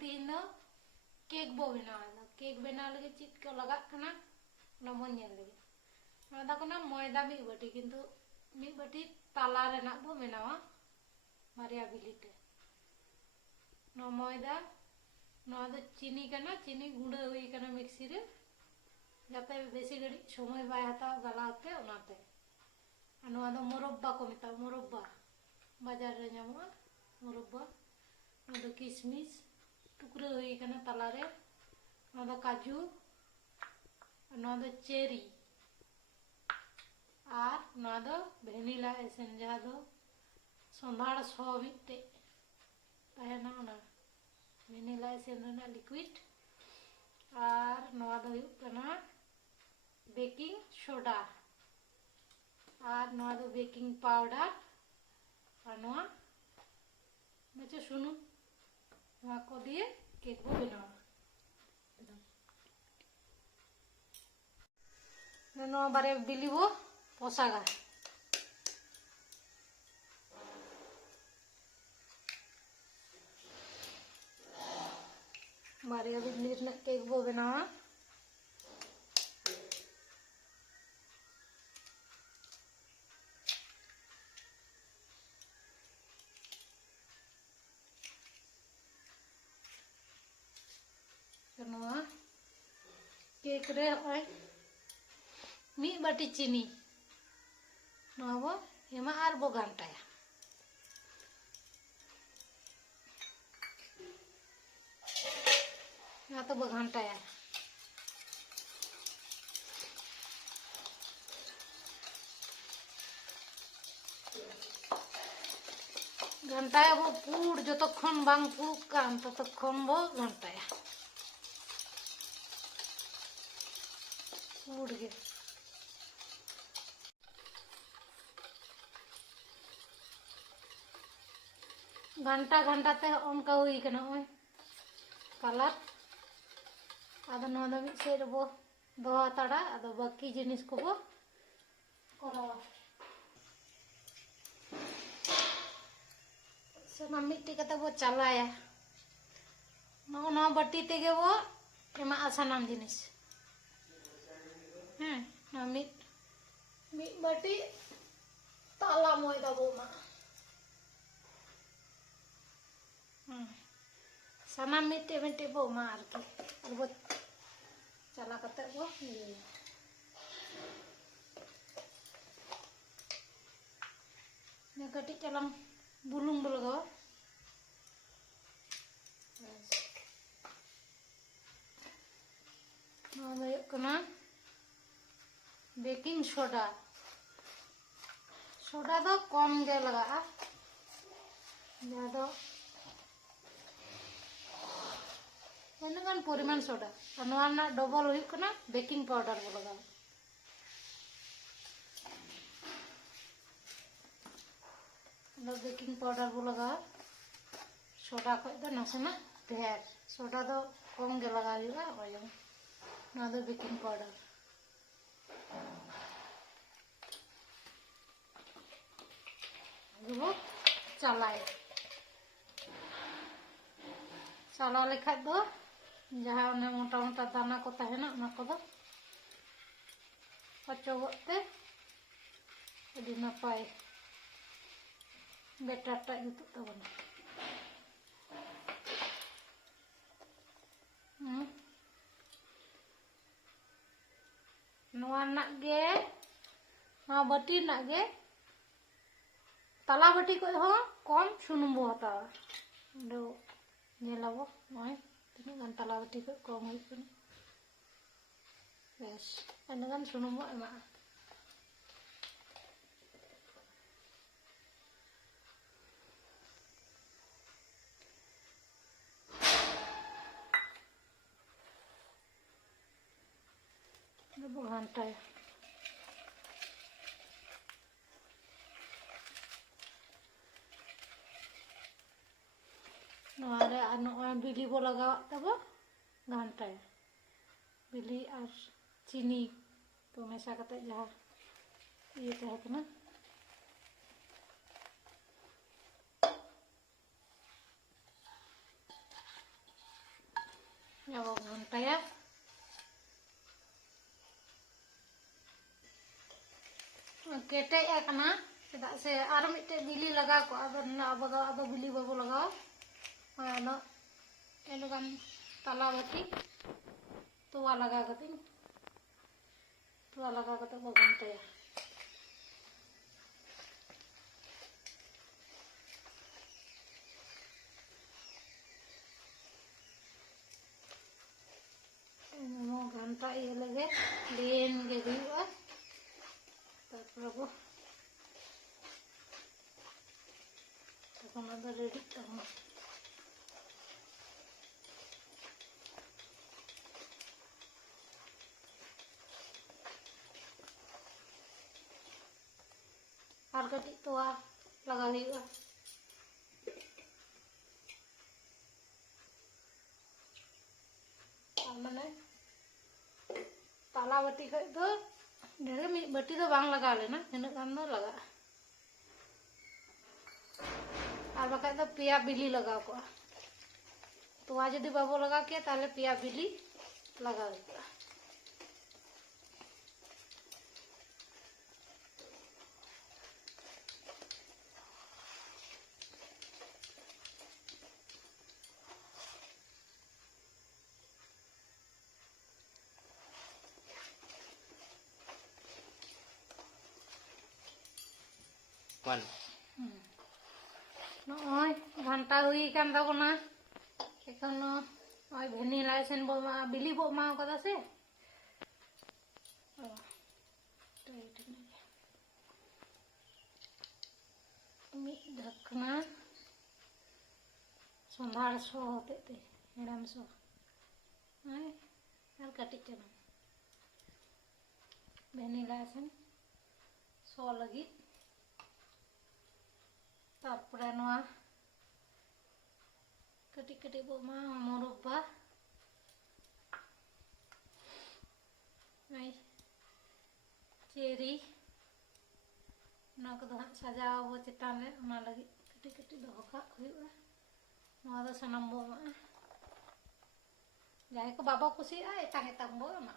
तीन दो केक बो बनावा केक बनाव लगे चीज को लगा कना ना बो नेल लगे ना दा कना मैदा मी बाटी किंतु मी बाटी ताला रेना बो बनावा बारिया बिलिते ना मैदा ना दो चीनी कना चीनी गुंडा हुई कना मिक्सी रे जाते बेसी घड़ी समय बाय हता गलाते ओनाते अनुआ दो मुरब्बा को मिता मुरब्बा बाजार रे ᱧᱟᱢᱚᱜᱼᱟ मुरब्बा ना दो किशमिश टुकरा हुई कना ताला रे ना दो काजू ना दो चेरी और ना दो वैनिला एसेंस जहाँ दो संधाड़ सो मिटे तहना ना वैनिला एसेंस रेना लिक्विड और नवा दो हुई कना बेकिंग सोडा और नवा दो बेकिंग पाउडर और नवा मचे सुनु नवा को दिए केक बो बनावा नवा बारे बिली बो पोसागा बारे बिली रे केक बो बनावा केक रे मी बाटी चीनी बो एमा आर बो घंटाया तो बो घंटाया घंटाया बो पूड़ जतक्षण बांग पुड़ुक कान ततक्षण बो घंटाया पूड़ गे घंटा घंटा ते उनका हुई कना ओय कलर आदो नवा दो मिद सेड बो दो ताड़ा आदो बाकी जिनिस को बो करावा सना मिट्टी कते बो चलाया नो बाटी तेगे बो एमा आसानाम जिनिस ना मिट बाटी ताला मैदा बो मा साना मिट्टी मिट्टी बो मा आरकी और बो चला कते बो ने कटी चलम बुलुंग बो लगाओ ना कना बेकिंग सोडा सोडा दो कम गे लगा जहाँ दो परिमाण सोडा और डबल हुई कना बेकिंग पाउडर बो लगा बेकिंग पाउडर बो लगा सोडा खो दो नासेना ढेर सोडा दो कम गे लगा ना दो बेकिंग पाउडर चलाए चला लेखा दो जहाँ मोटा मोटा दाना को तहना ना को दो अचोगते अभी नपाय बेटार टा जुतु तबना बाटी तला बाटी को कम सुनुम बो हतावा नेलाबो तीन गान तला बाटी को कम हुई बेस इना गान सुनुम बो एमा बो घंटाया बिली बो लगा तब घंटाया बिली और चीनी तो मेसा करते जहाँ ये तहकना abo घंटाया केटे एकना चेदा से आर मिटे बिली लगा को अब बिली बाबू लगाओ आदो एलुगान तला बाटी तोवा लगा कते बो घंटाया घंटा ये लगे लेन गे हुआ तारपरे बो तखन आदो रेडी तखन और कटी तोवा लगा हुआ माने ताला बाटी खा दो ढेर मिट बाटी दो बांग लगा लेना इना गान दो लगा और बाका दो पिया बिली लगा को तोवा जदी बाबो लगा के ताले पिया बिली लगा हुआ नय घंटा हुई कान ताबोना एखन नय भेनिला एसेन बो बिली बो मा कदा से मी ढकना संभार सो होते ते हेड़ाम सो आय आर कटी चला भेनिला एसेन सो लगी तारपरे नोआ कटी कटी बो मा मोरुबा आई चेरी नोआ को सजाव बो चितान ले ओना लगी कटी कटी दोहो काग हुआ नोआ दो सनम बो मा जाय को बाबा कुसी आ एतांग एतांग बो मा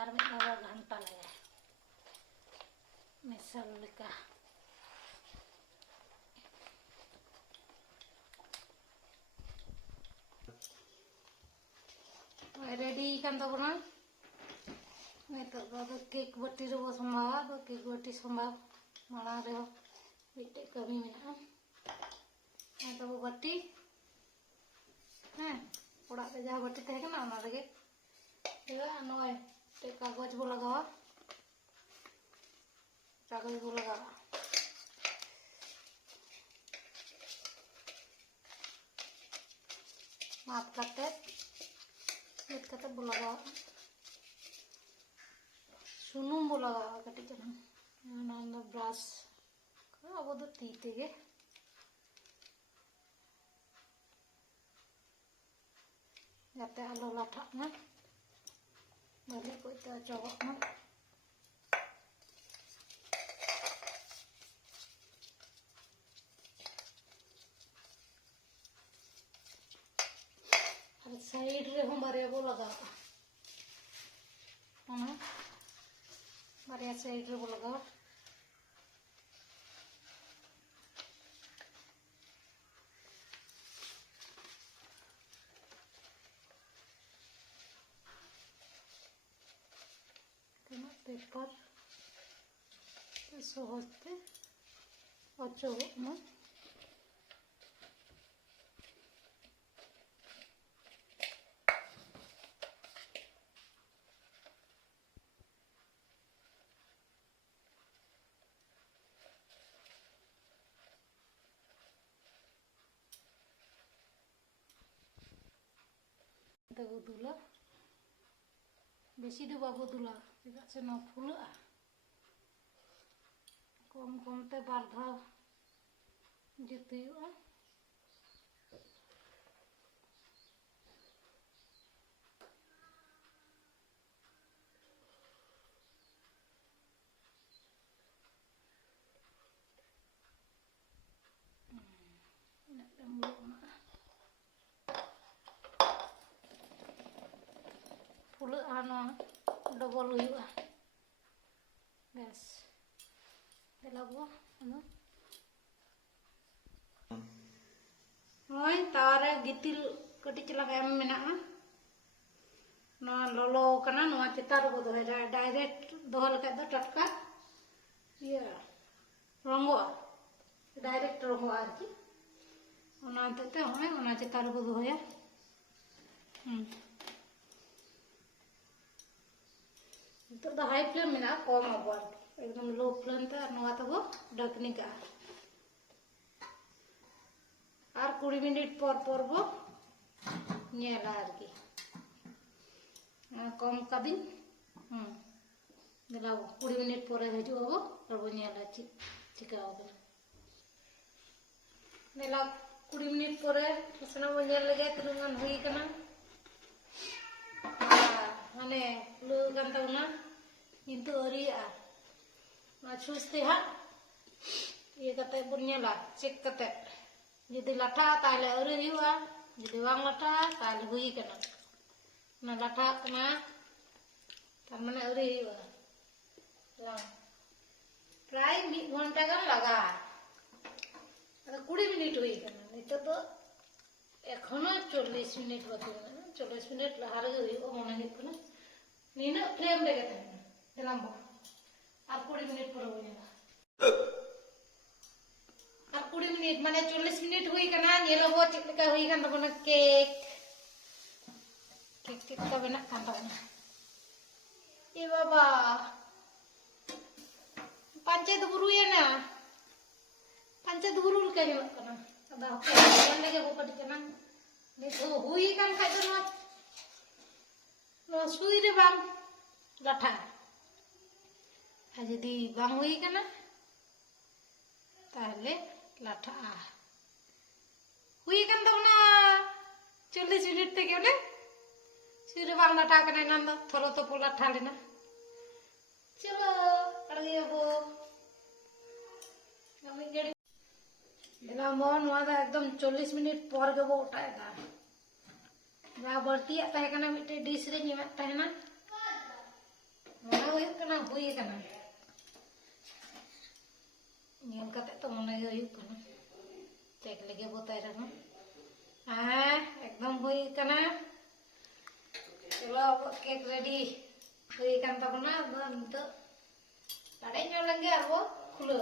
आर मिट बाबा घंटा लगे मिसल लेका ready kan tabona neto do cake बाटी रे संभावा दो केक बाटी संभाव माड़ा रे मिटे कमी मेना तो बाटी हाँ ओड़ा पे जहाँ बाटी तहे कना ओना लगे एगा नय ते कागज बो लगावा कागज बो लगावा माप करते एक कते बो लगावा सुनुम बो लगावा कटी चना ना ब्रश अब दो ती तेगे जाते आलो लाठा ना भले कोई तो चौक ना और साइड रे हम बारे बो लगा ना बारे साइड रे बो लगा पेपर सहजते अचोक ना तब दुला बेसी दो बाबू दुला चेदा से ना फुला कम कम ते बार धाव जुते हुआ डबल हुआ गैस दिलाबो नय तारे गितिल कटी चला एम मेना ललो कना चिता रो दो डायरेक्ट दोह लगा दो टटका ये रंगो डायरेक्ट रंगो आरकी चिता रो दोया तो हाई फ्लेम में कम अब एकदम लो फ्लेम ते तब ढकनी का और 20 मिनट पर बो नेला आरकी कम कदी दिलाबो 20 मिनट पर हजू अब और बो नेला चिका दिला 20 मिनट पर सना बो नेल लगे तिनुगान हुई कना माने लो गान तबना किंतु अरिया छुसते हा ये कते बन नेला चेक कते जदि लाठा ताले अरि हुआ जदि बांग लाठा ताले हुई कना ना लाठा कना तार माने अरि हुआ ला प्राय 1 घंटा गान लगा 20 मिनट हुई कना नितो तो एखोनो 40 मिनट बाकी मेना 40 मिनट लहा रे हुई मने हुई कना नीना फ्लेम रे गता दिलामो और 20 मिनट पर होइना और 20 मिनट माने 40 मिनट हुई कना नेलबो चिक लेका हुई कान तबना केक तो बना कान तबना ए बाबा पंचायत बुरु ना पंचायत बुरु लेका हिलक कना अदा होन लगे हो कटी कना नितो हुई कान खाय दो नो सुई रे बांग लाठा जदि बांग हुई कना ताहले लाठा हुई कान तबना 40 मिनट ते के सुई रे बांग लाठा कना नान दो थोरो तो पोला लाठा लेना चलो अड़गे बो हमें गेड़ी दिला मोन एकदम 40 मिनट पर के बो उठाएगा जा बढ़ती तहे कना मिटे डिश रे निमा तहेना हुई कना नेल कते तो मने हुई कना चेक लगे बताय रहा एकदम हुई कना चलो केक रेडी हुई कान तबना तो लाड़े लेंगे और वो खुलो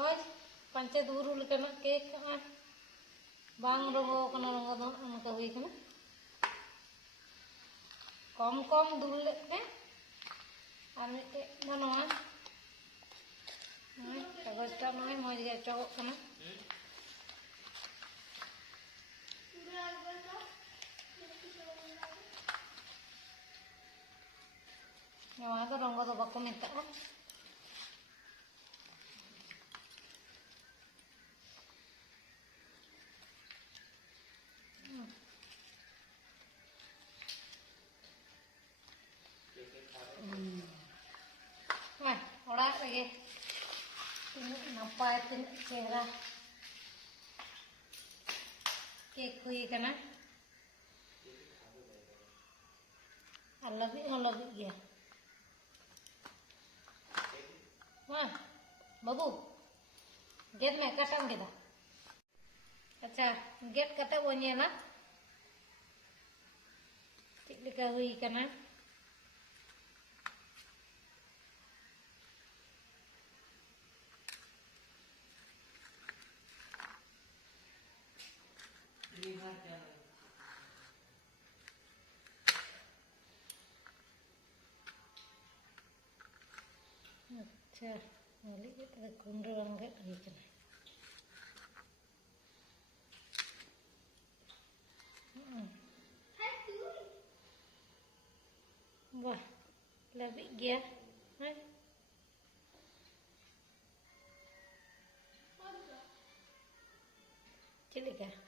आज पंचायत बुरु लेकना केक बांग रंगो कना रंगो दो उनका हुई कना कम कम दूल लेते और मिटे बनवा कागजटा नय मज गे चौक कना नवा दो रंगो दो बाको मेता lagi napa itu cera kek hui kana अलग गया wah babu get me katang kita अच्छा get kata bonya na cik dikawui kana अच्छा वाली के तो कुंडे रंगे इकना वाह lebih gया है चलेगा